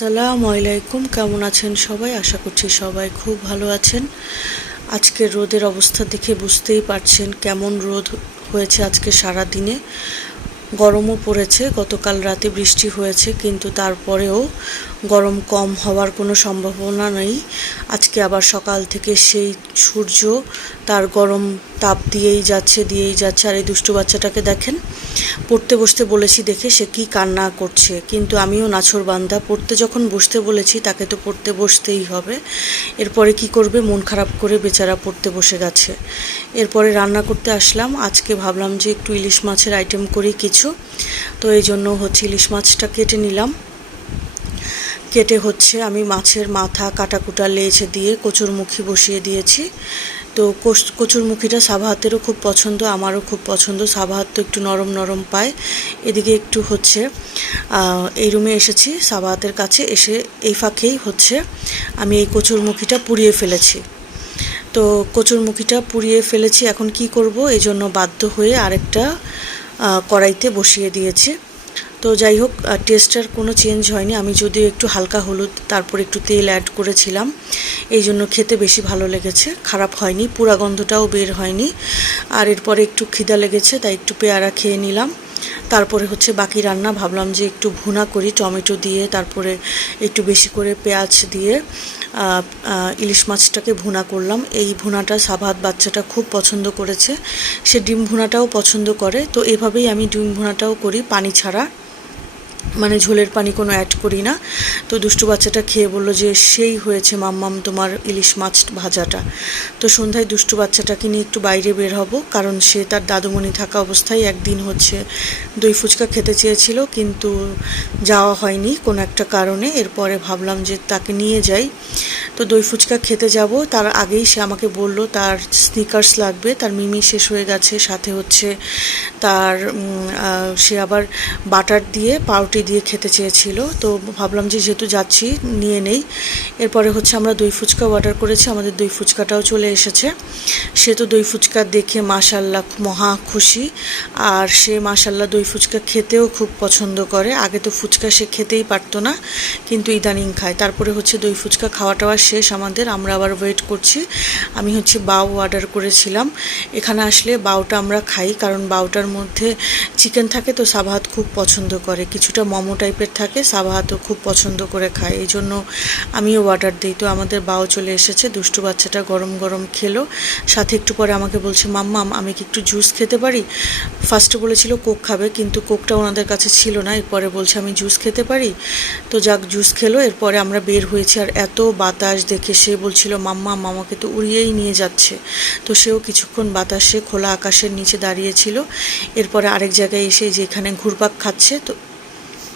আসসালামু আলাইকুম, কেমন আছেন সবাই? আশা করছি সবাই খুব ভালো আছেন। আজকের রোদের অবস্থা দেখে বুঝতেই পারছেন কেমন রোদ হয়েছে আজকে সারা দিনে। গরমও পড়েছে, গতকাল রাতে বৃষ্টি হয়েছে, কিন্তু তারপরেও গরম কম হওয়ার কোনো সম্ভাবনা নেই। আজকে আবার সকাল থেকে সেই সূর্য তার গরম তাপ দিয়েই যাচ্ছে। আর এই দুষ্টু বাচ্চাটাকে দেখেন, পড়তে বসতে বলেছি দেখে সে কি কান্না করছে, কিন্তু আমিও নাছোড়বান্দা, পড়তে যখন বসতে বলেছি তাকে তো পড়তে বসতেই হবে। এরপরে কি করবে, মন খারাপ করে বেচারা পড়তে বসে গেছে। এরপরে রান্না করতে আসলাম। আজকে ভাবলাম যে একটু ইলিশ মাছের আইটেম করি কিছু, তো এই জন্য ইলিশ মাছটা কেটে নিলাম। কেটে আমি মাছের মাথা কাটাকুটা লেজ দিয়ে কচুরমুখী বসিয়ে দিয়েছি। তো কচুরমুখীটা সাবাহাতেরও খুব পছন্দ, আমারও খুব পছন্দ। সাবাহাত তো একটু নরম নরম পায়। এদিকে একটু এই রুমে এসেছি সাবাহাতের কাছে, এসে এই ফাঁকেই আমি এই কচুরমুখীটা পুড়িয়ে ফেলেছি। তো কচুরমুখীটা পুড়িয়ে ফেলেছি, এখন কি করব, এই জন্য বাধ্য হয়ে আরেকটা কড়াইতে বসিয়ে দিয়েছি। তো যাই হোক, টেস্টার কোনো চেঞ্জ হয়নি। আমি যদিও একটু হালকা হলুদ তারপর একটু তেল অ্যাড করেছিলাম, এই জন্য খেতে বেশি ভালো লেগেছে, খারাপ হয়নি, পুরা গন্ধটাও বের হয়নি। আর এরপরে একটু খিদা লেগেছে, তাই একটু পেয়ারা খেয়ে নিলাম। তারপরে বাকি রান্না ভাবলাম যে একটু ভুনা করি টমেটো দিয়ে, তারপরে একটু বেশি করে পেঁয়াজ দিয়ে ইলিশ মাছটাকে ভুনা করলাম। এই ভুনাটা সাবাহাত বাচ্চাটা খুব পছন্দ করেছে, সে ডিম ভুনাটাও পছন্দ করে। তো এভাবেই আমি ডিম ভুনাটাও করি, পানি ছাড়া, মানে ঝোলের পানি কোনো অ্যাড করি না। তো দুষ্টু বাচ্চাটা খেয়ে বললো যে সেই হয়েছে মাম্মাম তোমার ইলিশ মাছ ভাজাটা। তো সন্ধ্যায় দুষ্টু বাচ্চাটাকে নিয়ে একটু বাইরে বের হব, কারণ সে তার দাদুমণি থাকা অবস্থায় একদিন দই ফুচকা খেতে চেয়েছিল, কিন্তু যাওয়া হয়নি কোনো একটা কারণে। এরপরে ভাবলাম যে তাকে নিয়ে যাই। তো দই ফুচকা খেতে যাব, তার আগেই সে আমাকে বলল তার স্নিকার্স লাগবে, তার মিমি শেষ হয়ে গেছে, সাথে তার সে আবার বাটার দিয়ে পাউরুটি দিয়ে খেতে চেয়েছিল। তো ভাবলাম যে যেহেতু যাচ্ছি নিয়ে নেই। এরপরে আমরা দই ফুচকা অর্ডার করেছি, আমাদের দই ফুচকাটাও চলে এসেছে। সে তো দই ফুচকা দেখে মাশাল্লাহ মহা খুশি, আর সে মাশাল্লাহ দই ফুচকা খেতেও খুব পছন্দ করে। আগে তো ফুচকা সে খেতেই পারতো না, কিন্তু ইদানিং খায়। তারপরে দই ফুচকা খাওয়া টাওয়া শেষ আমাদের, আমরা আবার ওয়েট করছি। আমি বাউ অর্ডার করেছিলাম। এখানে আসলে বাউটা আমরা খাই, কারণ বাউটার মধ্যে চিকেন থাকে, তো সাবাহাত খুব পছন্দ করে, কিছুটা মোমো টাইপের থাকে, সাবাহাতও খুব পছন্দ করে খায়, এই জন্য আমিও অর্ডার দিই। তো আমাদের বাউ চলে এসেছে, দুষ্টু বাচ্চাটা গরম গরম খেলো, সাথে একটু পরে আমাকে বলছে মাম্মাম আমি কি একটু জুস খেতে পারি। ফার্স্টে বলেছিল কোক খাবে, কিন্তু কোকটা ওনাদের কাছে ছিল না, এরপরে বলছে আমি জুস খেতে পারি। তো যাক, জুস খেলো। এরপরে আমরা বের হয়েছি, আর এত বাতাস দেখে সে বলছিল মাম্মা আমাকে তো উড়িয়েই নিয়ে যাচ্ছে। তো সেও কিছুক্ষণ বাতাসে খোলা আকাশের নিচে দাঁড়িয়েছিল। এরপরে আরেক জায়গায় এসে যেখানে ঘুরপাক খাচ্ছে, তো